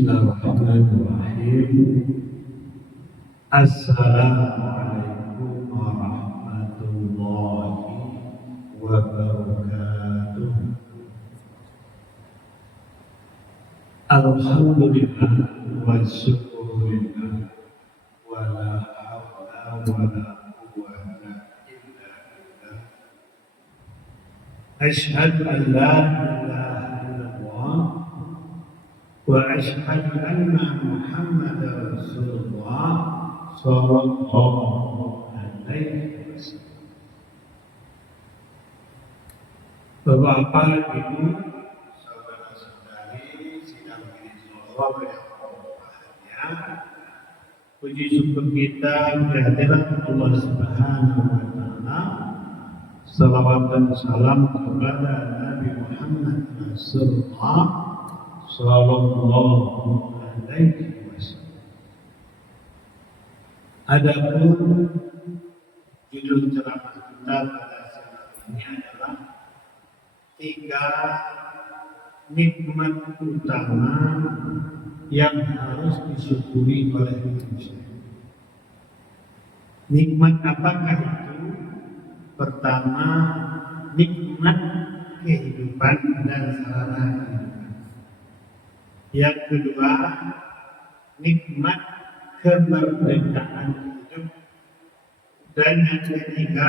Bismillahirrahmanirrahim. Assalamualaikum warahmatullahi wabarakatuh. Alhamdulillah wa syukurillah wa la hawla wa la quwwata illa billah. Asyhadu an la ilaha illallah wa asyhadu anna Muhammadar Rasulullah sallallahu alaihi wasallam. Bapak-bapak, Ibu, saudara-saudari sidang majelis Allah yang berbahagia, puji syukur kita kehadiran Allah Subhanahu wa taala. Salawat dan salam kepada Nabi Muhammad Rasulullah sallallahu alaihi wasallam. Adapun judul ceramah kita pada saat ini adalah 3 nikmat utama yang harus disyukuri oleh manusia. Nikmat apakah itu? Pertama, nikmat kehidupan dan sarana kehidupan. Yang kedua, nikmat kemerdekaan hidup. Dan yang ketiga,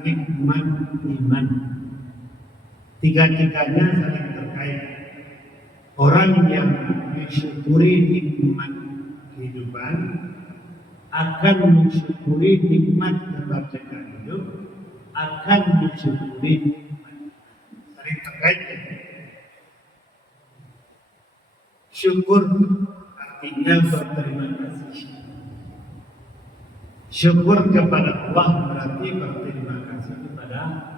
nikmat iman. Tiga-tiganya saling terkait. Orang yang mensyukuri nikmat kehidupan akan mensyukuri nikmat kemerdekaan hidup, akan mensyukuri nikmat. Saling terkait. Syukur artinya berterima kasih. Syukur kepada Allah berarti berterima kasih kepada Allah.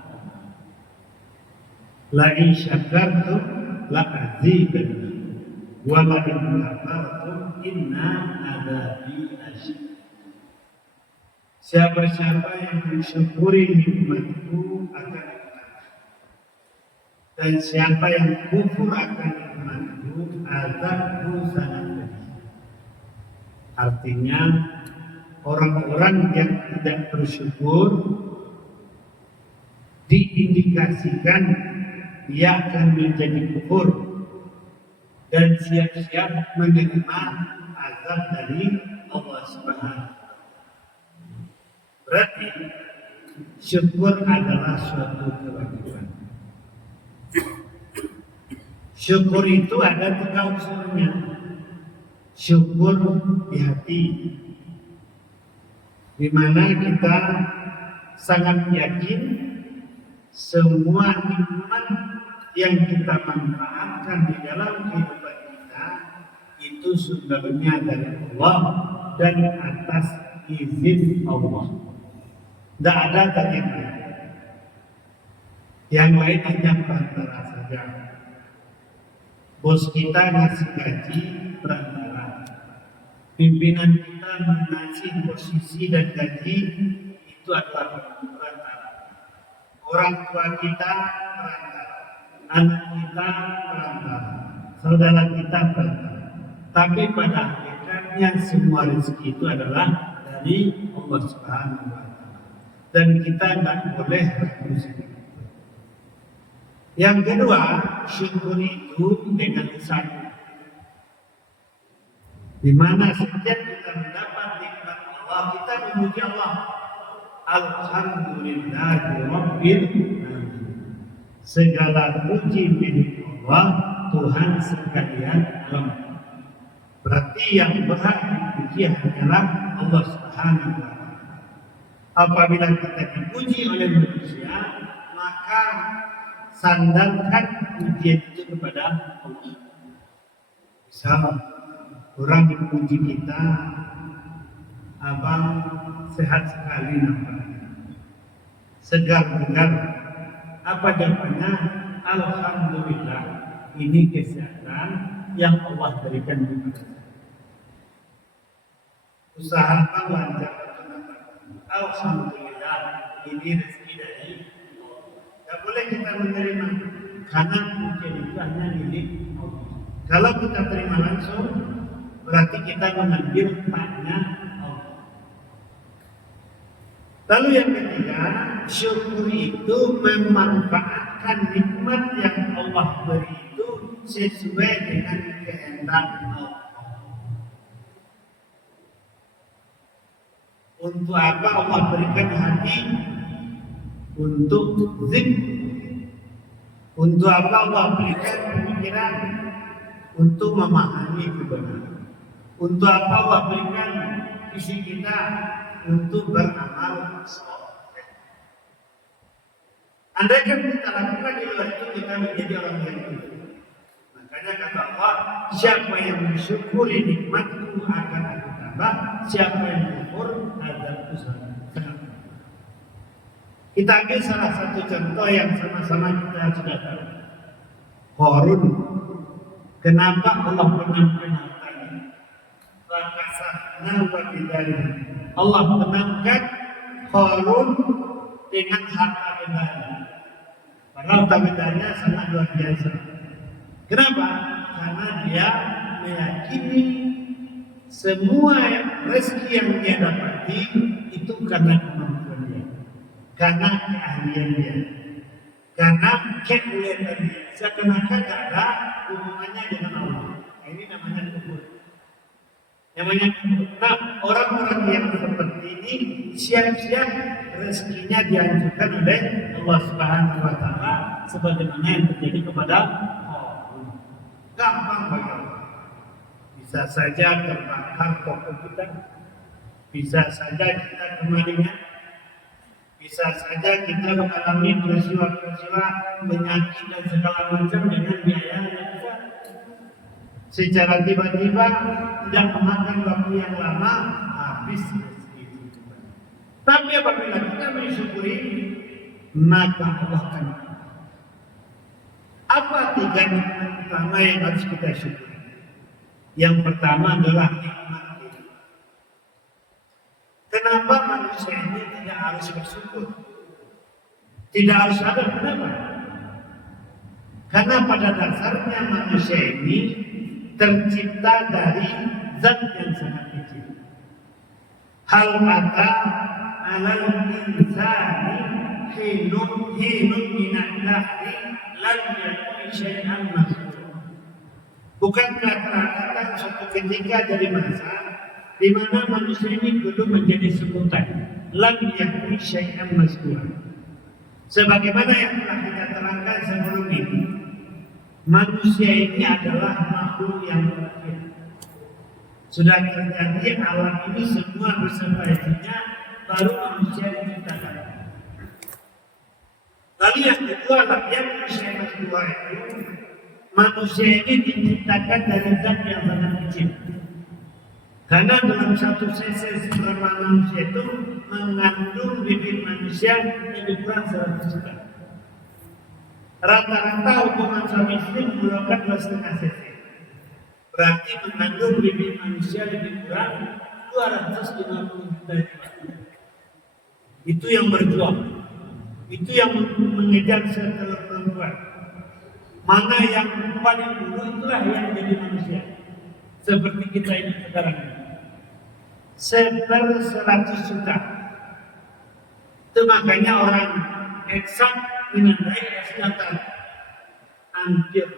La in syakartum la azidannakum wa la in kafartum inna adzabi lasyadid. Siapa-siapa yang mensyukuri nikmatku akan nikmat, dan siapa yang kufur akan nikmatku, azabku sangat pedih. Artinya orang-orang yang tidak bersyukur diindikasikan dia akan menjadi kufur dan siap-siap menerima azab dari Allah Subhanahu. Berarti syukur adalah suatu kewajiban. Syukur itu ada 3 unsurnya. Syukur di hati, di mana kita sangat yakin semua nikmat yang kita manfaatkan di dalam kehidupan kita itu sumbernya dari Allah dan atas izin Allah. Tidak ada dari yang lain hanya perantara saja. Bos kita ngasih gaji perantara, pimpinan kita mengasih posisi dan gaji itu adalah perantara. Orang tua kita perantara, anak kita perantara, saudara kita perantara. Tapi pada hakikatnya semua rezeki itu adalah dari Allah Subhanahu wa taala. Dan kita tidak boleh ragu sedikit. Yang kedua, syukur itu dengan lisan. Di mana setiap kita mendapat nikmat Allah, kita memuji Allah. Alhamdulillahirabbil alamin. Segala puji milik Allah, Tuhan sekalian alam. Berarti yang berhak dipuji hanyalah Allah Subhanahu wa taala. Apabila kita dipuji oleh manusia, maka sandarkan pujian itu kepada Allah. Misal orang dipuji kita, abang sehat sekali nampaknya, segar-segar. Apa jawabannya? Alhamdulillah, ini kesehatan yang Allah berikan kepada saya. Usaha abang lancar, alhamdulillah, ini rezeki dari Allah. Tidak boleh kita menerima karena mungkin itu hanya milik Allah. Kalau kita terima langsung, berarti kita mengambil haknya Allah. Lalu yang ketiga, syukur itu memanfaatkan nikmat yang Allah beri itu sesuai dengan kehendak Allah. Untuk apa Allah berikan hati? Untuk zikir. Untuk apa Allah berikan pemikiran? Untuk memahami kebenaran. Untuk apa Allah berikan isi kita? Untuk beramal saleh. Andaikan kita lakukan di luar itu, kita menjadi orang yang kufur. Makanya kata Allah, siapa yang mensyukuri nikmatku akan aku tambah, siapa yang kufur azabku sangat. Kita ambil salah satu contoh yang sama-sama kita sudah tahu. Qarun. Kenapa Allah menangkan hartanya? Fakasahna wa bidari. Allah menangkan Qarun dengan harta bendanya. Padahal harta bendanya sangat luar biasa. Kenapa? Karena dia meyakini semua rezeki yang dia dapati itu karena kemampuan dia, karena keahlian dia, karena keuletan dia. Seakan-akan tidak ada hubungannya dengan Allah. Ini namanya kufur. Namanya kufur. Nah, orang-orang yang seperti ini siap-siap rezekinya dihancurkan oleh Allah Subhanahu wa Ta'ala, sebagaimana yang terjadi kepada Allah. Gampang bagi Allah. Bisa saja terbakar toko kita, bisa saja kita kemalingan, bisa saja kita mengalami peristiwa-peristiwa penyakit dan segala macam dengan biaya yang besar. Secara tiba-tiba tidak memakan waktu yang lama, habis rezeki itu. Tapi apabila kita mensyukuri, maka Allah akan. Apa tiga nikmat utama yang harus kita syukuri? Yang pertama adalah nikmat hidup. Kenapa manusia ini tidak harus bersyukur? Tidak harus ada, kenapa? Karena pada dasarnya manusia ini tercipta dari zat yang sangat kecil. Hal ata alal insani hinum minad dahri lam yakun syai'an masyhura. Bukankah telah datang suatu ketika dari masa di mana manusia ini belum menjadi sebutan, lam yakun syai'an masyhura. Sebagaimana yang telah kita terangkan sebelum ini, manusia ini adalah makhluk yang terakhir. Sudah terjadi alam ini semua beserta isinya, baru manusia diciptakan. Lalu yang kedua, lam yakun syai'an masyhura itu, manusia ini diciptakan dari zat yang sangat kecil. Karena dalam satu cc sperma manusia itu mengandung bibit manusia lebih kurang 100 juta. Rata-rata hubungan suami istri memerlukan 2,5 cc. Berarti mengandung bibit manusia lebih kurang 250 juta. Itu yang berjuang. Itu yang mengejar setelah perempuan. Mana yang paling dulu itulah yang jadi manusia. Seperti kita ini sekarang. 100 juta. Itu makanya orang eksak menandai esnatan hampir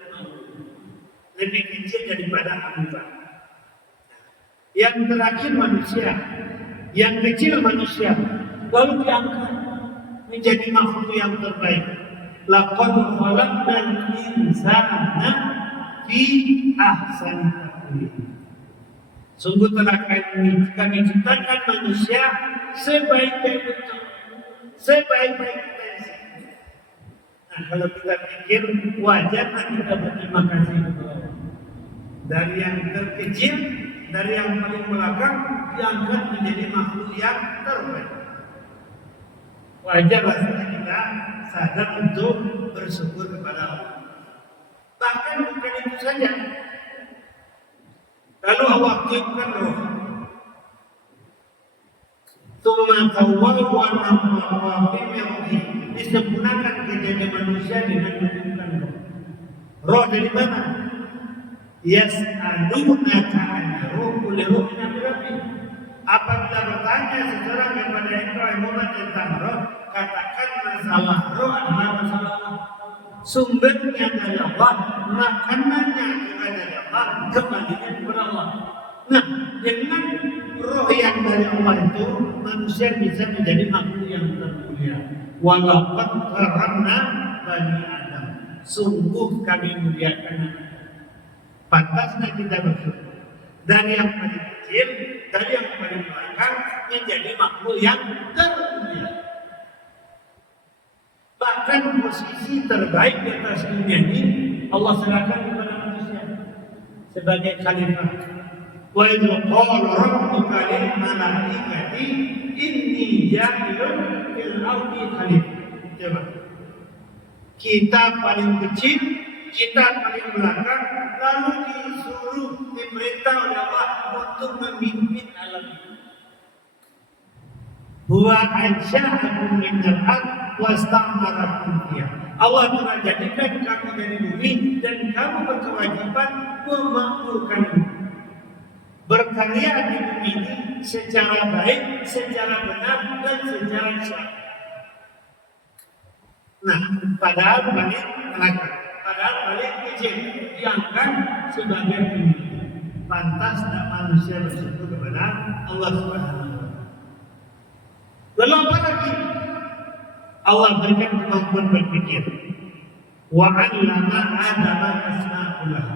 lebih kecil daripada amuba. Yang terakhir manusia, yang kecil manusia, lalu diangkat menjadi makhluk yang terbaik. Laqad khalaqnal insana fi ahsani taqwim. Sungguh telah kami ciptakan manusia sebaik-baik bentuk, sebaik-baik potensi. Nah, kalau kita pikir wajar kita berterima kasih kepada Allah. Dari yang terkecil, dari yang paling belakang diangkat menjadi makhluk yang terbaik. Wajar rasanya kita sadar untuk bersyukur kepada Allah. Bahkan bukan itu saja. Lalu Allah tiupkan roh. Disempurnakan kejadian manusia dengan meniupkan roh. Roh dari mana? Yas'alunaka 'anil ruh qul ruh min amri rabbi. Apabila bertanya seseorang kepada engkau Muhammad tentang roh, katakan masalah roh adalah masalah Allah. Sumbernya dari Allah, makanannya juga dari Allah, kembalinya kepada Allah. Nah, dengan roh yang dari Allah itu, manusia bisa menjadi makhluk yang termulia. Walaqad karamna bani Adam. Sungguh kami muliakan. Pantasnya kita bersyukur. Dari yang paling kecil, dari yang paling belakang, menjadi makhluk yang termulia. Bahkan posisi terbaik di atas dunia ini Allah serahkan kepada manusia sebagai khalifah. Wa idh qala rabbuka lil malaikati inni ja'ilun fil ardi khalifah. Coba. Kita paling kecil, kita paling belakang, lalu disuruh diperintah oleh Allah untuk memimpin alam ini. Huwa ansha'akum min al-ard wastamarakum fiha. Allah telah jadikan kamu dari bumi dan kamu berkewajiban memakmurkan bumi. Berkarya di bumi ini secara baik, secara benar dan secara syar'i. Nah, padahal paling belakang, padahal paling kecil diangkat sebagai pemimpin. Pantas tak manusia bersyukur kepada Allah Subhanahu wa taala. Lalu apa lagi? Allah berikan kemampuan berpikir. Wa 'allama Adama asma'ullah.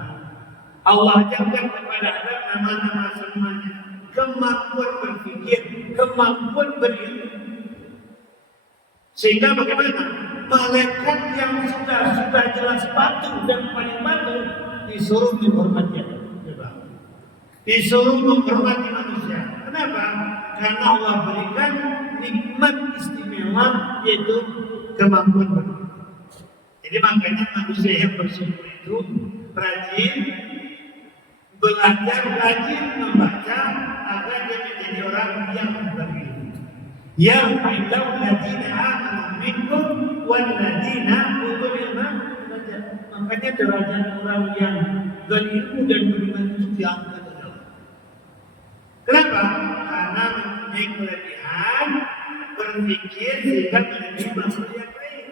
Allah ajarkan kepada Adam nama-nama semuanya. Kemampuan berpikir, kemampuan berilmu. Sehingga bagaimana? Malaikat yang sudah jelas patuh dan paling patuh disuruh menghormati Allah. Disuruh menghormati manusia. Kenapa? Karena Allah berikan nikmat istimewa yaitu kemampuan berpikir. Jadi makanya manusia yang bersyukur itu rajin belajar, rajin membaca agar dia menjadi orang yang berilmu. Yang indau ladina amanu minkum wal ladina utul ilma. Makanya derajat orang yang berilmu dan beriman itu diangkat oleh Allah. Kenapa? Karena mempunyai kelebihan berpikir sehingga menjadi makhluk yang baik.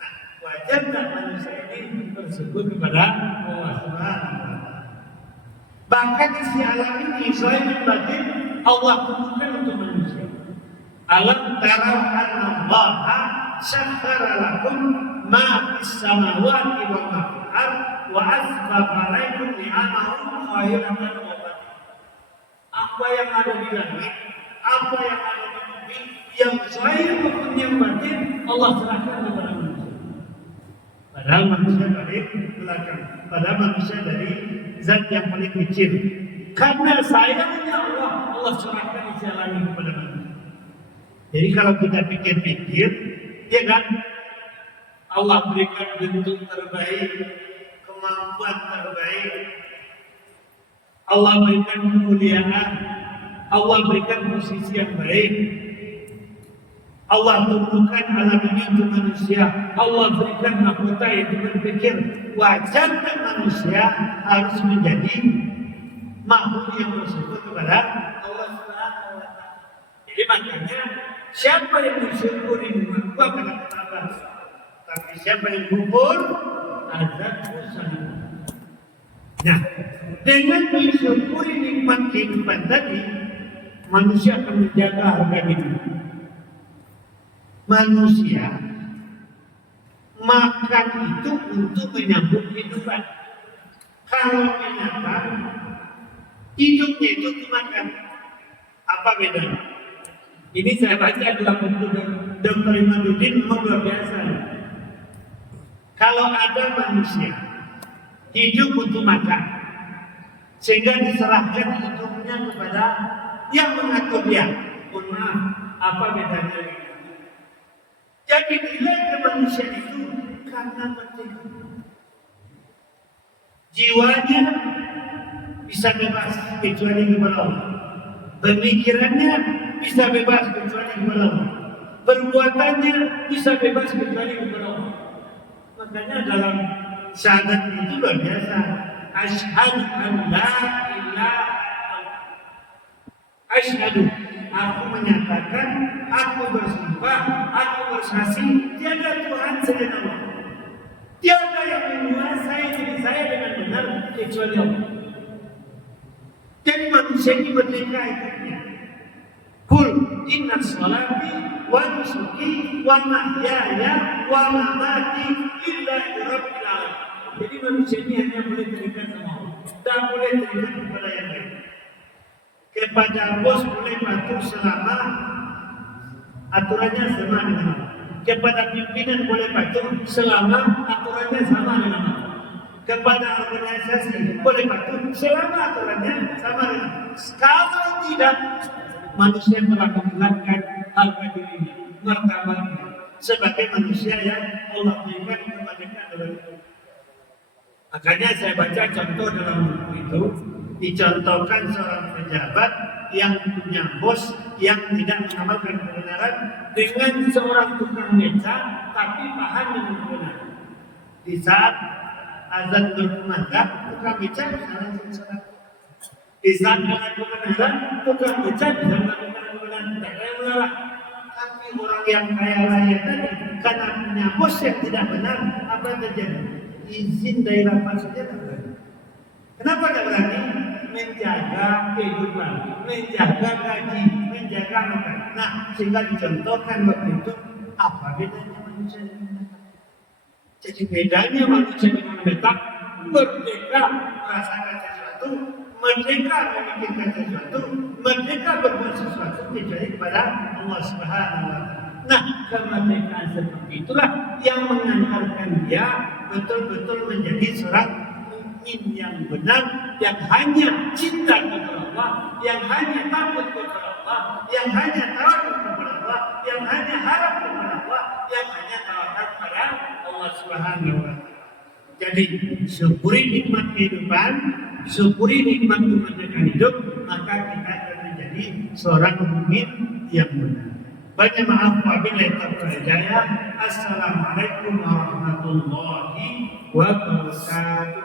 Nah, wajar tak manusia ini bersyukur kepada Allah Subhanahu wa taala. Bahkan isi alam ini selain batin Allah tentukan untuk manusia. Alam tara anna Allah sakhkhara lakum ma fis samawati wa ma fil ard wa asbagha 'alaikum ni'amahu khayran wa batin. Apa yang ada di langit, apa yang ada di bumi, yang zahir maupun yang batin Allah serahkan kepada manusia. Padahal manusia dari belakang, padahal manusia dari zat yang paling kecil. Karena sayangnya Allah serahkan isi alam ini kepada manusia. Jadi kalau kita pikir-pikir, ya kan, Allah berikan bentuk terbaik, kemampuan terbaik, Allah berikan kemuliaan, Allah berikan posisi yang baik, Allah tentukan alam ini untuk manusia, Allah berikan mahkota itu berpikir. Wajar dan manusia harus menjadi makhluk yang bersyukur kepada Allah Subhanahu wa taala. Jadi makanya siapa yang bersyukuri nikmat akan dapat abad. Tapi siapa yang kufur ada dosa. Nah, dengan mensyukuri nikmat kehidupan tadi, manusia akan menjaga harga hidup. Manusia makan itu untuk menyambung kehidupan. Kalau binatang hidupnya itu dimakan. Apa bedanya? Ini saya baca dalam buku Dr. Imaduddin, memang luar biasa. Kalau ada manusia hidup untuk makan, sehingga diserahkan hidupnya kepada yang mengatur dia. Mohon maaf, apa bedanya? Jadi nilai kemanusiaan itu karena merdeka. Jiwanya bisa bebas kecuali kepada Allah. Pemikirannya bisa bebas kecuali kepada Allah. Perbuatannya bisa bebas kecuali kepada Allah. Makanya dalam syahadat itu luar biasa. Asyhadu an la ilaha illallah. Asyhadu, aku menyatakan, aku bersumpah, aku bersaksi, tiada Tuhan selain Allah. Tiada yang menguasai diri saya dengan benar kecuali Allah. Jadi manusia ini merdeka hidupnya. Kul inna sholati wa nusuki wa mahyaya wa mamati lillahi rabbil alamin. Jadi manusia ini hanya boleh terikat sama Allah, tak boleh terikat kepada yang lain. Kepada bos boleh patuh selama aturannya sama dengan Allah. Kepada pimpinan boleh patuh selama aturannya sama dengan Allah. Kepada organisasi boleh patuh selama aturannya sama dengan Allah. Kalau tidak, manusia telah menghilangkan harga dirinya, martabatnya sebagai manusia yang Allah berikan kemerdekaan dalam hidup. Makanya saya baca contoh dalam buku itu, dicontohkan seorang pejabat yang punya bos yang tidak mengamalkan kebenaran dengan seorang tukang beca tapi paham dengan kebenaran. Di saat azan berkumandang, tukang beca bisa langsung sholat. Di saat dengan kebenaran, tukang beca bisa melakukan kebenaran, tidak ada yang melarang. Tapi orang yang kaya raya tadi, karena punya bos yang tidak benar, apa yang terjadi? Izin dari rapat saja tak berani. Kenapa tak berani? Menjaga kehidupan, menjaga gaji, menjaga makan. Nah, sehingga dicontohkan waktu itu apa bedanya manusia dengan binatang? Jadi bedanya manusia dengan binatang, merdeka merasakan sesuatu, merdeka memikirkan sesuatu, merdeka berbuat sesuatu kecuali kepada Allah Subhanahu wa Ta'ala. Nah, kemerdekaan seperti itulah yang mengantarkan dia betul-betul menjadi seorang mukmin yang benar, yang hanya cinta kepada Allah, yang hanya takut kepada Allah, yang hanya tawakal kepada Allah, yang hanya harap kepada Allah, yang hanya tawakal kepada Allah Subhanahu wa Ta'ala. Jadi, syukuri nikmat kehidupan, syukuri nikmat kemerdekaan hidup, maka kita akan menjadi seorang mukmin yang benar. Banyak maaf wabillahi taufiq hidayah. Assalamualaikum warahmatullahi wabarakatuh.